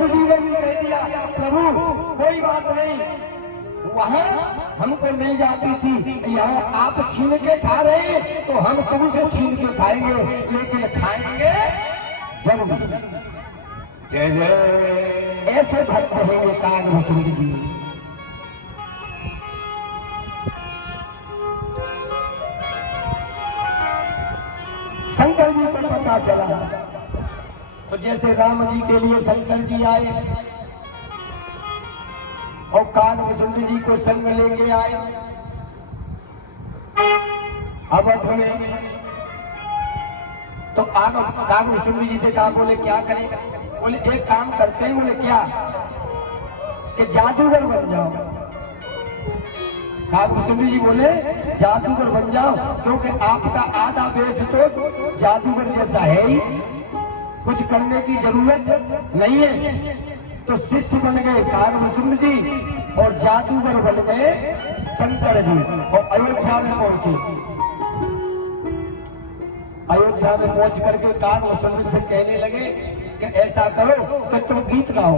वसुंध जी ने भी कह दिया प्रभु कोई बात नहीं, वहाँ हमको मिल जाती थी, यहाँ आप छीन के खा रहे हैं तो हम तुमसे छीन के खाएंगे, लेकिन खाएंगे जरूर। जय जय। ऐसे भक्त हैं ये काग वसुंध जी। शंकर जी को पता चला तो जैसे राम जी के लिए शंकर जी आए और काग वसुंध जी को संग लेके आए अवध में, तो काग वसुंध जी से कहा बोले क्या करें? बोले एक काम करते हैं। बोले क्या? कि जादूगर बन जाओ। काग वसुंध जी बोले जादूगर बन जाओ, क्योंकि आपका आधा वेश तो जादूगर जैसा है ही, कुछ करने की जरूरत नहीं है। तो शिष्य बन गए काग वसुंध जी और जादूगर बन गए शंकर जी और अयोध्या में पहुंचे। अयोध्या में पहुंच करके काग वसुंध से कहने लगे कि ऐसा करो कि तुम गीत गाओ,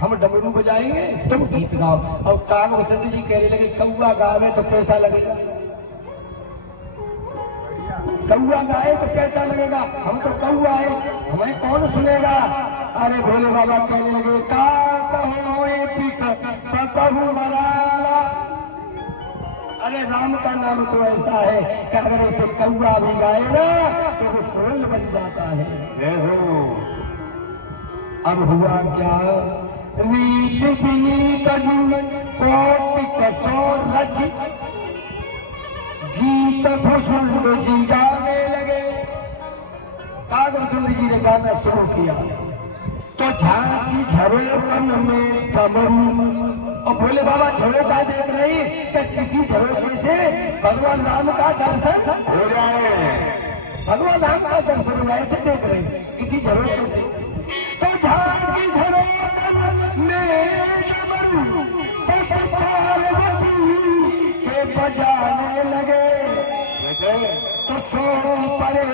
हम डमरू बजाएंगे, तुम गीत गाओ। और काग वसुंध जी कहने लगे कौआ गावे तो कैसा लगेगा? कौआ गाए तो कैसा लगेगा? हम तो कौआ है, हमें कौन सुनेगा? अरे भोले बाबा कहने लगे का कहो कहूँ मराला। अरे राम का नाम तो ऐसा है कि अगर इसे कौआ भी गाए ना तो वो कोयल बन जाता है। अब हुआ क्या? रीत विनीत कौतिक सो रच गीत वसुंध जी गाने लगे। काग वसुंध जी ने गाना शुरू किया तो झांकी झरोखन में डमरू। और भोले बाबा झरोखा देख रही कि किसी झरोखे से भगवान राम का दर्शन हो जाए, भगवान राम का दर्शन हो जाए, ऐसे देख रही किसी झरोखे से। तो झांकी झरोखन में डमरू पार्वती के बजाने लगे। तो छोड़ पड़े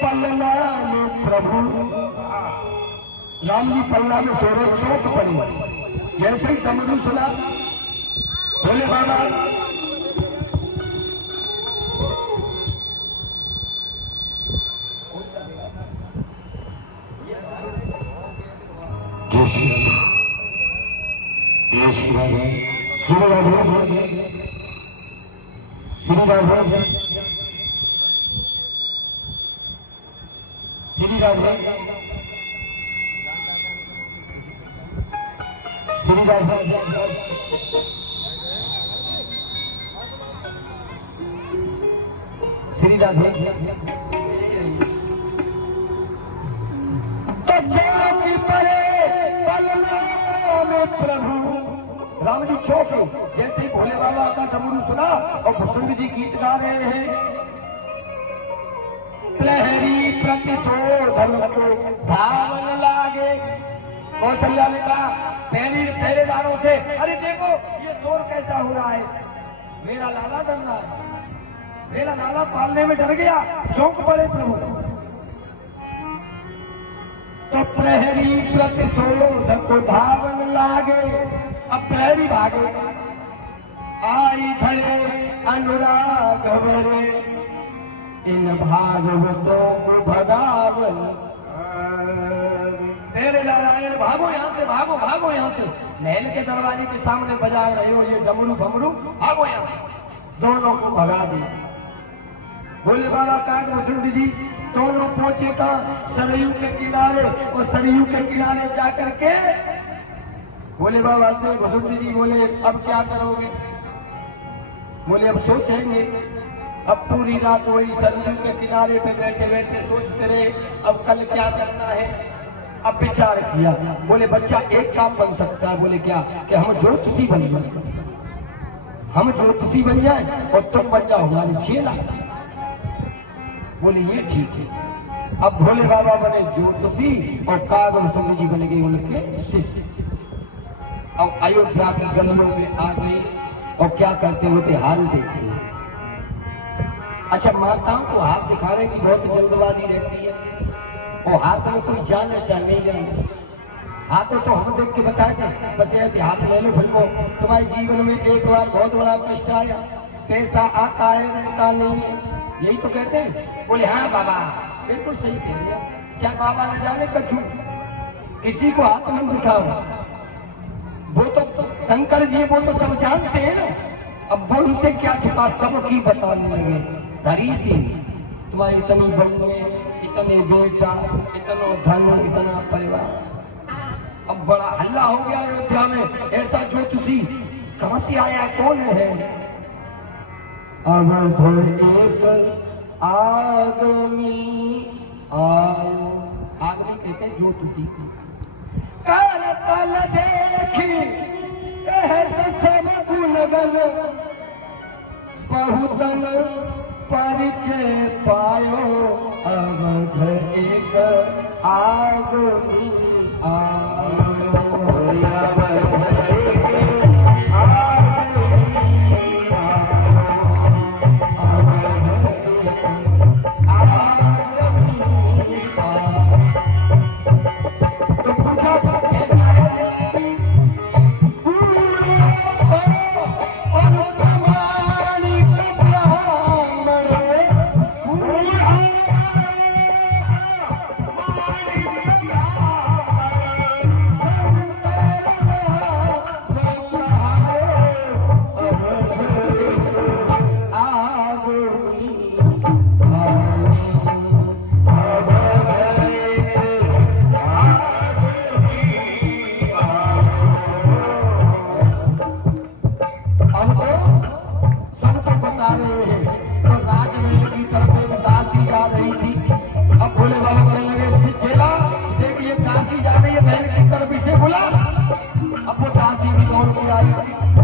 पलना में प्रभु, राम जी पल्ला में सो रहे, चोट पड़ी। जैसे ही डमरू सुना भोले बाबा श्री राधे श्री राधे श्री राधे। तो चौकी पड़े पलना में प्रभु, राम जी चौके। जैसे ही भोले बाबा का डमरू सुना और वसुंध जी गीत गा रहे हैं, प्रहरी प्रतिशोधन को धावन लागे। कौशल्या ने कहा पहरेदारों से, अरे देखो ये शोर कैसा हो रहा है, मेरा लाला डर रहा है, मेरा लाला पालने में डर गया, चौंक पड़े प्रभु। तो प्रहरी प्रतिशोधन को धावन लागे। अब प्रहरी भागे, आई धरे अनुराग भरे इन भागवतों को भगावन। तेरे नारायण भागो यहाँ से, भागो भागो यहाँ से, महल के दरवाजे के सामने बजा रहे हो ये डमरू भमरू, भागो यहाँ से। दोनों को भगा दिया। भोले बाबा काग वसुंध जी दोनों पहुंचे कहाँ? सरयू के किनारे। और सरयू के किनारे जाकर के भोले बाबा से वसुंध जी बोले अब क्या करोगे? बोले अब सोचेंगे। अब पूरी रात वही सरयू के किनारे पे बैठे बैठे सोचते रहे अब कल क्या करना है। अब विचार किया, बोले बच्चा एक काम बन सकता है। बोले क्या? कि हम ज्योतिषी बन जाए, हम ज्योतिषी बन जाए और तुम बन जाओ हमारी चेला। बोले ये ठीक है। अब भोले बाबा बने ज्योतिषी और काग वसुंध जी बन गए उनके शिष्य। अब अयोध्या के गलियों में आ गई और क्या करते होते हाल देखते। अच्छा, माताओं को हाथ दिखाने की बहुत जल्दबाजी रहती है, वो हाथ में कोई जान चाह नहीं जाए, हाथ तो हम देख के बताएंगे, बस ऐसे हाथ ले लो फिल्मों। तुम्हारे जीवन में एक बार बहुत बड़ा कष्ट आया, पैसा आता है रहता नहीं है, यही तो कहते हैं। बोले हाँ बाबा, बिल्कुल सही कह दिया। क्या बाबा न जाने कछु, किसी को हाथ में दिखाओ, वो तो शंकर जी वो तो सब जानते हैं ना। अब वो उनसे क्या छिपा, सबकी बताने लगे। धरी सी तुम्हारी इतनी बहने, इतने बेटा, इतना धन, इतना परिवार। अब बड़ा हल्ला हो गया अयोध्या में, ऐसा ज्योतिषी कहां से आया, कौन है? अब एक आदमी आयो, आदमी कहते हैं ज्योतिषी को। करतल देखी कहत सब गुणगन, बहुतन परिचय पायो। अब एक आदमी आयो।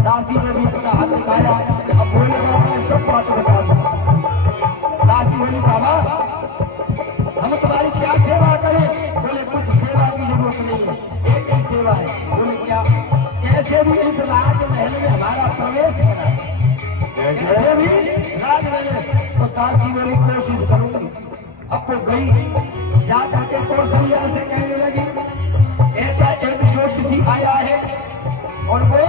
दासी ने भी अपना हाथ दिखाया। अब बोले बाबा ने सब बात बता दी। दासी बोली बाबा हम तुम्हारी क्या सेवा करें? बोले कुछ सेवा की जरूरत नहीं है, एक ही सेवा है। बोले क्या? कैसे भी इस राजमहल में हमारा प्रवेश करा, कैसे भी राजमहल में। तो दासी बोली कोशिश करूंगी। अब वो गई, जा करके कौशल्या से कहने लगी ऐसा एक ज्योतिषी आया है और वो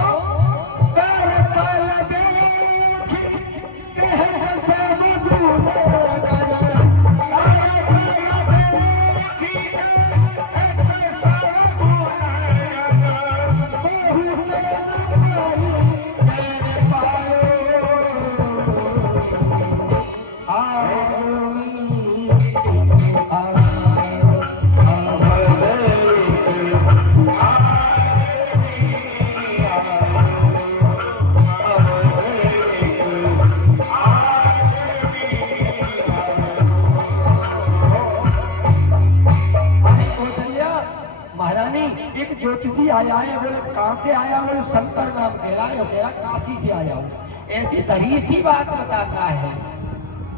एक ज्योतिषी आया है। बोले कहां से आया? बोले शंकर नाम तेरा है, तेरा काशी से आया हूँ। ऐसी तरी सी बात बताता है।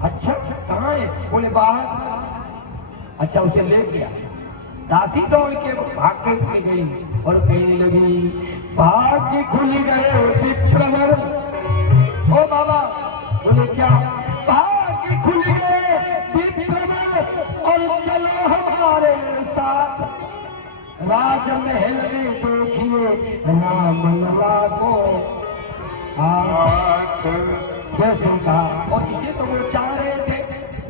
अच्छा कहाँ है? बोले बाहर। अच्छा उसे ले गया। दासी दौड़ के भाग के गई और कहने लगी भाग्य खुल गए विप्रवर। ओ बाबा। बोले क्या? भाग्य खुल गए विप्रवर और चलो हमारे साथ राजमहल में देखिए राम लला को जैसे कहा। और इसे तो वो चाह रहे थे,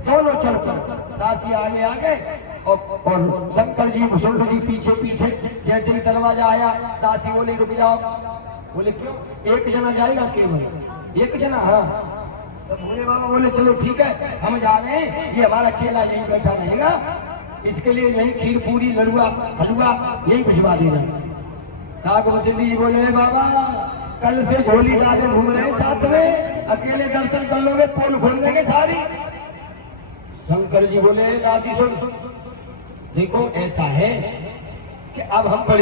दोनों चलकर दासी आगे आगे और शंकर जी सुंदर जी पीछे पीछे। जैसे ही दरवाजा आया दासी बोली रुक जाओ। बोले क्यों? एक जना जाएगा केवल, एक जना। हाँ तो भोले बाबा बोले चलो ठीक है हम जा रहे हैं, ये हमारा चेला यहीं बैठा रहेगा, इसके लिए यही खीर पूरी लड़ुआ हलवा यही भिजवा देना। कागवचंदी जी बोले बाबा कल से झोली डाले घूम रहे साथ में, अकेले दर्शन कर लोगे पोल खोल देंगे सारी। शंकर जी बोले दासी सुन, देखो ऐसा है कि अब हम